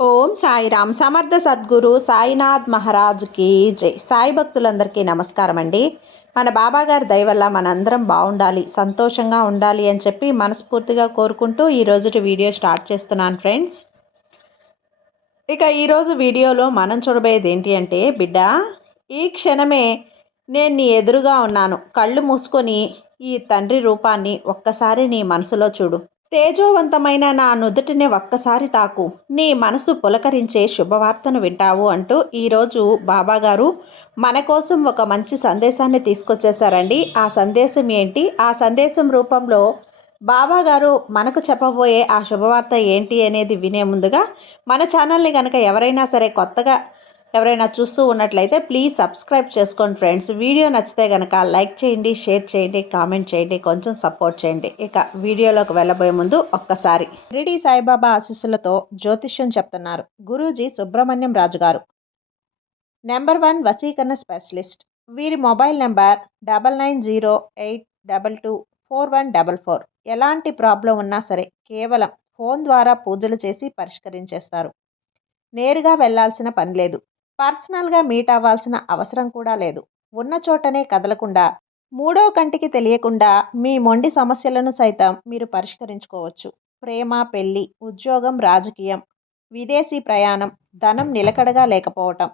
ఓం సాయిరామ్. సమర్థ సద్గురు సాయినాథ్ మహారాజ్కి జై. సాయి భక్తులందరికీ నమస్కారం అండి. మన బాబాగారి దయ వల్ల మనందరం బాగుండాలి, సంతోషంగా ఉండాలి అని చెప్పి మనస్ఫూర్తిగా కోరుకుంటూ ఈరోజు వీడియో స్టార్ట్ చేస్తున్నాను ఫ్రెండ్స్. ఇక ఈరోజు వీడియోలో మనం చూడబోయేది ఏంటి అంటే, బిడ్డ, ఈ క్షణమే నేను నీ ఎదురుగా ఉన్నాను. కళ్ళు మూసుకొని ఈ తండ్రి రూపాన్ని ఒక్కసారి నీ మనసులో చూడు. తేజోవంతమైన నా నుదుటిని ఒక్కసారి తాకు, నీ మనసు పులకరించే శుభవార్తను వింటావు అంటూ ఈరోజు బాబాగారు మన కోసం ఒక మంచి సందేశాన్ని తీసుకొచ్చేసారండి. ఆ సందేశం ఏంటి, ఆ సందేశం రూపంలో బాబాగారు మనకు చెప్పబోయే ఆ శుభవార్త ఏంటి అనేది వినే ముందుగా మన ఛానల్ని కనుక ఎవరైనా సరే కొత్తగా ఎవరైనా చూస్తూ ఉన్నట్లయితే ప్లీజ్ సబ్స్క్రైబ్ చేసుకోండి ఫ్రెండ్స్. వీడియో నచ్చితే కనుక లైక్ చేయండి, షేర్ చేయండి, కామెంట్ చేయండి, కొంచెం సపోర్ట్ చేయండి. ఇక వీడియోలోకి వెళ్ళబోయే ముందు ఒక్కసారి షిరిడి సాయిబాబా ఆశీస్సులతో జ్యోతిష్యం చెప్తున్నారు గురూజీ సుబ్రహ్మణ్యం రాజు గారు, నెంబర్ 1 వశీకరణ స్పెషలిస్ట్. వీరి మొబైల్ నెంబర్ 9908224144. ఎలాంటి ప్రాబ్లం ఉన్నా సరే కేవలం ఫోన్ ద్వారా పూజలు చేసి పరిష్కరించేస్తారు. నేరుగా వెళ్లాల్సిన పని లేదు. పర్సనల్గా మీట్ అవ్వాల్సిన అవసరం కూడా లేదు. ఉన్న చోటనే కదలకుండా, మూడో కంటికి తెలియకుండా మీ మొండి సమస్యలను సైతం మీరు పరిష్కరించుకోవచ్చు. ప్రేమ, పెళ్లి, ఉద్యోగం, రాజకీయం, విదేశీ ప్రయాణం, ధనం నిలకడగా లేకపోవటం,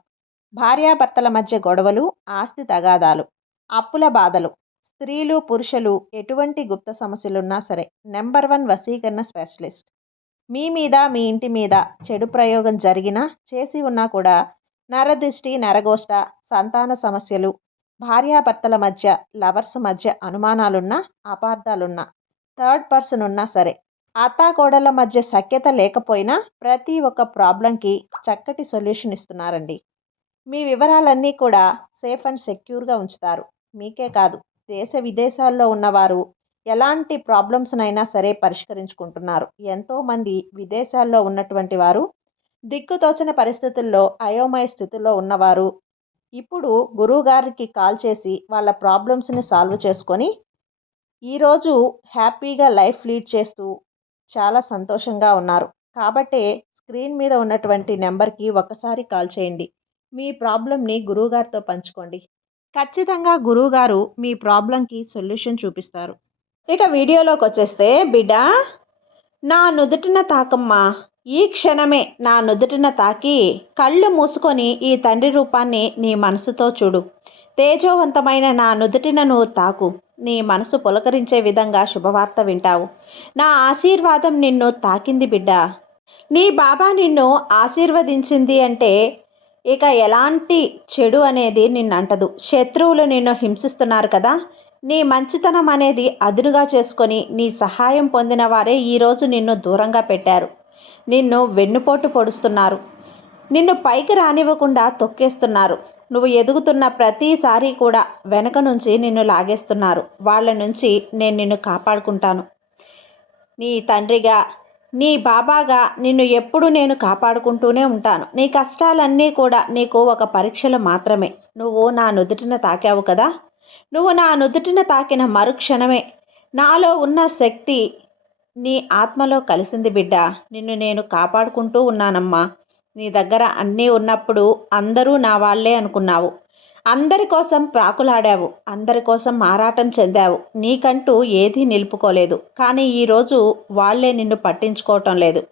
భార్యాభర్తల మధ్య గొడవలు, ఆస్తి తగాదాలు, అప్పుల బాధలు, స్త్రీలు పురుషులు ఎటువంటి గుప్త సమస్యలున్నా సరే నెంబర్ 1 వశీకరణ స్పెషలిస్ట్. మీ మీద, మీ ఇంటి మీద చెడు ప్రయోగం జరిగినా, చేసి ఉన్నా కూడా నరదృష్టి, నరగోష్ట, సంతాన సమస్యలు, భార్యాభర్తల మధ్య, లవర్స్ మధ్య అనుమానాలున్నా, అపార్థాలున్నా, థర్డ్ పర్సన్ ఉన్నా సరే, అత్తాకోడళ్ళ మధ్య సఖ్యత లేకపోయినా ప్రతి ఒక్క ప్రాబ్లంకి చక్కటి సొల్యూషన్ ఇస్తున్నారండి. మీ వివరాలన్నీ కూడా సేఫ్ అండ్ సెక్యూర్గా ఉంచుతారు. మీకే కాదు, దేశ విదేశాల్లో ఉన్నవారు ఎలాంటి ప్రాబ్లమ్స్నైనా సరే పరిష్కరించుకుంటున్నారు. ఎంతోమంది విదేశాల్లో ఉన్నటువంటి వారు, దిక్కుతోచని పరిస్థితుల్లో అయోమయ స్థితిలో ఉన్నవారు ఇప్పుడు గురువుగారికి కాల్ చేసి వాళ్ళ ప్రాబ్లమ్స్ని సాల్వ్ చేసుకొని ఈరోజు హ్యాపీగా లైఫ్ లీడ్ చేస్తూ చాలా సంతోషంగా ఉన్నారు. కాబట్టే స్క్రీన్ మీద ఉన్నటువంటి నెంబర్కి ఒక్కసారి కాల్ చేయండి. మీ ప్రాబ్లంని గురువుగారితో పంచుకోండి. ఖచ్చితంగా గురువుగారు మీ ప్రాబ్లంకి సొల్యూషన్ చూపిస్తారు. ఇక వీడియోలోకి వచ్చేస్తే, బిడ్డ, నా నుదుటిన తాకమ్మా, ఈ క్షణమే నా నుదుటిన తాకి కళ్ళు మూసుకొని ఈ తండ్రి రూపాన్ని నీ మనసుతో చూడు. తేజోవంతమైన నా నుదుటిన నువ్వు తాకు, నీ మనసు పులకరించే విధంగా శుభవార్త వింటావు. నా ఆశీర్వాదం నిన్ను తాకింది బిడ్డ. నీ బాబా నిన్ను ఆశీర్వదించింది అంటే ఇక ఎలాంటి చెడు అనేది నిన్నంటదు. శత్రువులు నిన్ను హింసిస్తున్నారు కదా, నీ మంచితనం అనేది అదునుగా చేసుకొని నీ సహాయం పొందిన వారే ఈరోజు నిన్ను దూరంగా పెట్టారు. నిన్ను వెన్నుపోటు పొడుస్తున్నారు. నిన్ను పైకి రానివ్వకుండా తొక్కేస్తున్నారు. నువ్వు ఎదుగుతున్న ప్రతిసారి కూడా వెనక నుంచి నిన్ను లాగేస్తున్నారు. వాళ్ళ నుంచి నేను నిన్ను కాపాడుకుంటాను. నీ తండ్రిగా, నీ బాబాగా నిన్ను ఎప్పుడు నేను కాపాడుకుంటూనే ఉంటాను. నీ కష్టాలన్నీ కూడా నీకు ఒక పరీక్షలు మాత్రమే. నువ్వు నా నుదుటిన తాకావు కదా, నువ్వు నా నుదుటిన తాకిన మరుక్షణమే నాలో ఉన్న శక్తి నీ ఆత్మలో కలిసింది బిడ్డ. నిన్ను నేను కాపాడుకుంటూ ఉన్నానమ్మా. నీ దగ్గర అన్నీ ఉన్నప్పుడు అందరూ నా వాళ్ళే అనుకున్నావు. అందరి కోసం ప్రాకులాడావు, అందరి కోసం మారాటం చెందావు. నీకంటూ ఏదీ నిలుపుకోలేదు. కానీ ఈరోజు వాళ్ళే నిన్ను పట్టించుకోవటం లేదు.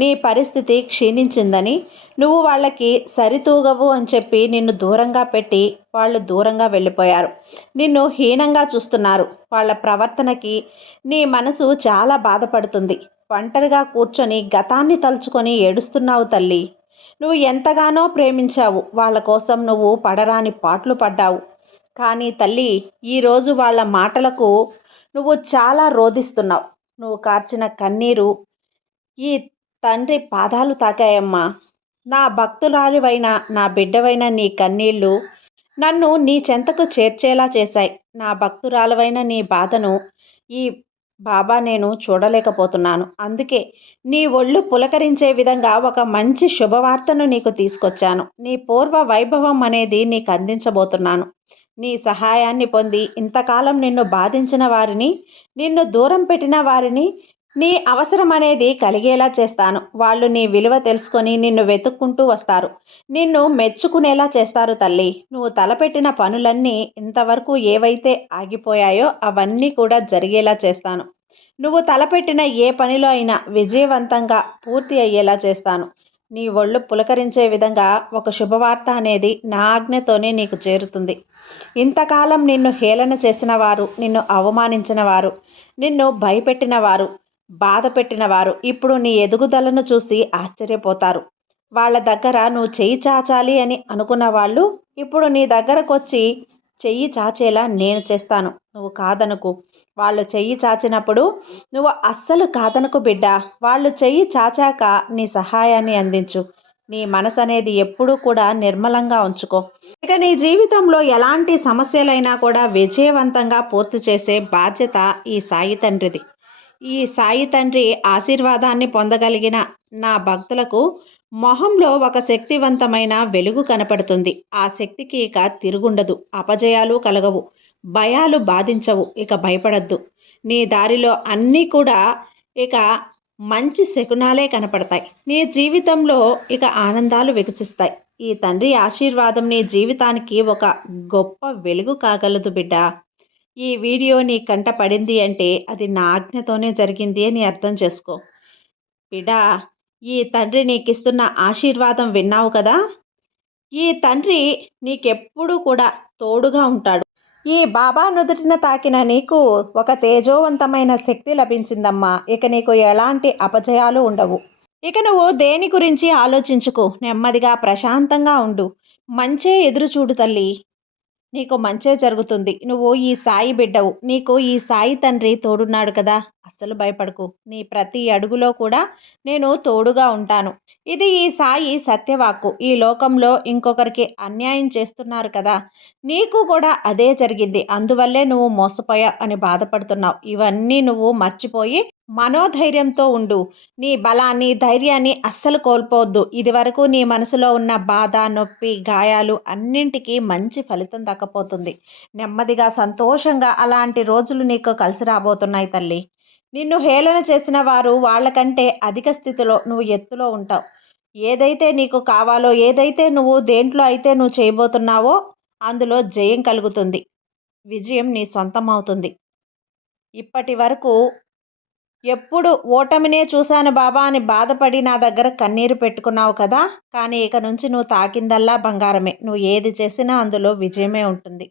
నీ పరిస్థితి క్షీణించిందని, నువ్వు వాళ్ళకి సరితూగవు అని చెప్పి నిన్ను దూరంగా పెట్టి వాళ్ళు దూరంగా వెళ్ళిపోయారు. నిన్ను హీనంగా చూస్తున్నారు. వాళ్ళ ప్రవర్తనకి నీ మనసు చాలా బాధపడుతుంది. ఒంటరిగా కూర్చొని గతాన్ని తలుచుకొని ఏడుస్తున్నావు తల్లి. నువ్వు ఎంతగానో ప్రేమించావు. వాళ్ళ కోసం నువ్వు పడరాని పాట్లు పడ్డావు. కానీ తల్లి, ఈరోజు వాళ్ళ మాటలకు నువ్వు చాలా రోదిస్తున్నావు. నువ్వు కార్చిన కన్నీరు ఈ తండ్రి పాదాలు తాకాయమ్మా. నా భక్తురాలివైన, నా బిడ్డవైన నీ కన్నీళ్ళు నన్ను నీ చెంతకు చేర్చేలా చేశాయి. నా భక్తురాలివైన నీ బాధను ఈ బాబా నేను చూడలేకపోతున్నాను. అందుకే నీ ఒళ్ళు పులకరించే విధంగా ఒక మంచి శుభవార్తను నీకు తీసుకొచ్చాను. నీ పూర్వ వైభవం అనేది నీకు అందించబోతున్నాను. నీ సహాయాన్ని పొంది ఇంతకాలం నిన్ను బాధించిన వారిని, నిన్ను దూరం పెట్టిన వారిని నీ అవసరం అనేది కలిగేలా చేస్తాను. వాళ్ళు నీ విలువ తెలుసుకొని నిన్ను వెతుక్కుంటూ వస్తారు. నిన్ను మెచ్చుకునేలా చేస్తారు తల్లి. నువ్వు తలపెట్టిన పనులన్నీ ఇంతవరకు ఏవైతే ఆగిపోయాయో అవన్నీ కూడా జరిగేలా చేస్తాను. నువ్వు తలపెట్టిన ఏ పనిలో అయినా విజయవంతంగా పూర్తి అయ్యేలా చేస్తాను. నీ ఒళ్ళు పులకరించే విధంగా ఒక శుభవార్త అనేది నా ఆజ్ఞతోనే నీకు చేరుతుంది. ఇంతకాలం నిన్ను హేళన చేసిన వారు, నిన్ను అవమానించిన వారు, నిన్ను భయపెట్టిన వారు, బాధ పెట్టిన వారు ఇప్పుడు నీ ఎదుగుదలను చూసి ఆశ్చర్యపోతారు. వాళ్ళ దగ్గర నువ్వు చెయ్యి చాచాలి అని అనుకున్న వాళ్ళు ఇప్పుడు నీ దగ్గరకొచ్చి చెయ్యి చాచేలా నేను చేస్తాను. నువ్వు కాదనకు. వాళ్ళు చెయ్యి చాచినప్పుడు నువ్వు అస్సలు కాదనకు బిడ్డ. వాళ్ళు చెయ్యి చాచాక నీ సహాయాన్ని అందించు. నీ మనసు అనేది ఎప్పుడూ కూడా నిర్మలంగా ఉంచుకో. ఇక నీ జీవితంలో ఎలాంటి సమస్యలైనా కూడా విజయవంతంగా పూర్తి చేసే బాధ్యత ఈ సాయి తండ్రిది. ఈ సాయి తండ్రి ఆశీర్వాదాన్ని పొందగలిగిన నా భక్తులకు మొహంలో ఒక శక్తివంతమైన వెలుగు కనపడుతుంది. ఆ శక్తికి ఇక తిరుగుండదు. అపజయాలు కలగవు. భయాలు బాధించవు. ఇక భయపడద్దు. నీ దారిలో అన్నీ కూడా ఇక మంచి శకునాలే కనపడతాయి. నీ జీవితంలో ఇక ఆనందాలు వికసిస్తాయి. ఈ తండ్రి ఆశీర్వాదం నీ జీవితానికి ఒక గొప్ప వెలుగు కాగలదు బిడ్డ. ఈ వీడియో నీ కంట పడింది అంటే అది నా ఆజ్ఞతోనే జరిగింది అని అర్థం చేసుకో. బిడ్డా, ఈ తండ్రి నీకిస్తున్న ఆశీర్వాదం విన్నావు కదా. ఈ తండ్రి నీకెప్పుడూ కూడా తోడుగా ఉంటాడు. ఈ బాబా నుదుటిన తాకిన నీకు ఒక తేజోవంతమైన శక్తి లభించిందమ్మా. ఇక నీకు ఎలాంటి అపజయాలు ఉండవు. ఇక నువ్వు దేని గురించి ఆలోచించుకో. నెమ్మదిగా ప్రశాంతంగా ఉండు. మంచే ఎదురు చూడు తల్లి. నీకు మంచే జరుగుతుంది. నువ్వు ఈ సాయి బిడ్డవు. నీకు ఈ సాయి తండ్రి తోడున్నాడు కదా. అస్సలు భయపడకు. నీ ప్రతి అడుగులో కూడా నేను తోడుగా ఉంటాను. ఇది ఈ సాయి సత్యవాక్కు. ఈ లోకంలో ఇంకొకరికి అన్యాయం చేస్తున్నారు కదా. నీకు కూడా అదే జరిగింది. అందువల్లే నువ్వు మోసపోయా అని బాధపడుతున్నావు. ఇవన్నీ నువ్వు మర్చిపోయి మనోధైర్యంతో ఉండు. నీ బలాన్ని, ధైర్యాన్ని అస్సలు కోల్పోవద్దు. ఇదివరకు నీ మనసులో ఉన్న బాధ, నొప్పి, గాయాలు అన్నింటికీ మంచి ఫలితం దక్కపోతుంది. నెమ్మదిగా, సంతోషంగా అలాంటి రోజులు నీకు కలిసి రాబోతున్నాయి తల్లి. నిన్ను హేళన చేసిన వారు వాళ్ళకంటే అధిక స్థితిలో నువ్వు ఎత్తులో ఉంటావు. ఏదైతే నీకు కావాలో, ఏదైతే నువ్వు దేంట్లో అయితే నువ్వు చేయబోతున్నావో అందులో జయం కలుగుతుంది. విజయం నీ సొంతం అవుతుంది. ఇప్పటి వరకు ఎప్పుడు ఓటమినే చూశాను బాబా అని బాధపడి నా దగ్గర కన్నీరు పెట్టుకున్నావు కదా. కానీ ఇక నుంచి నువ్వు తాకిందల్లా బంగారమే. నువ్వు ఏది చేసినా అందులో విజయమే ఉంటుంది.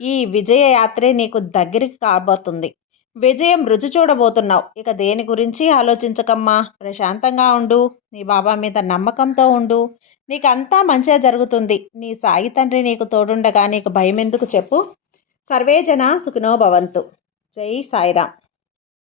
ఈ విజయ యాత్రే నీకు దగ్గరికి కాబోతుంది. విజయం రుచి చూడబోతున్నావు. ఇక దేని గురించి ఆలోచించకమ్మా. ప్రశాంతంగా ఉండు. నీ బాబా మీద నమ్మకంతో ఉండు. నీకంతా మంచిగా జరుగుతుంది. నీ సాయి తండ్రి నీకు తోడుండగా నీకు భయం ఎందుకు చెప్పు. సర్వేజన సుఖినో భవంతు. జై సాయిరామ్.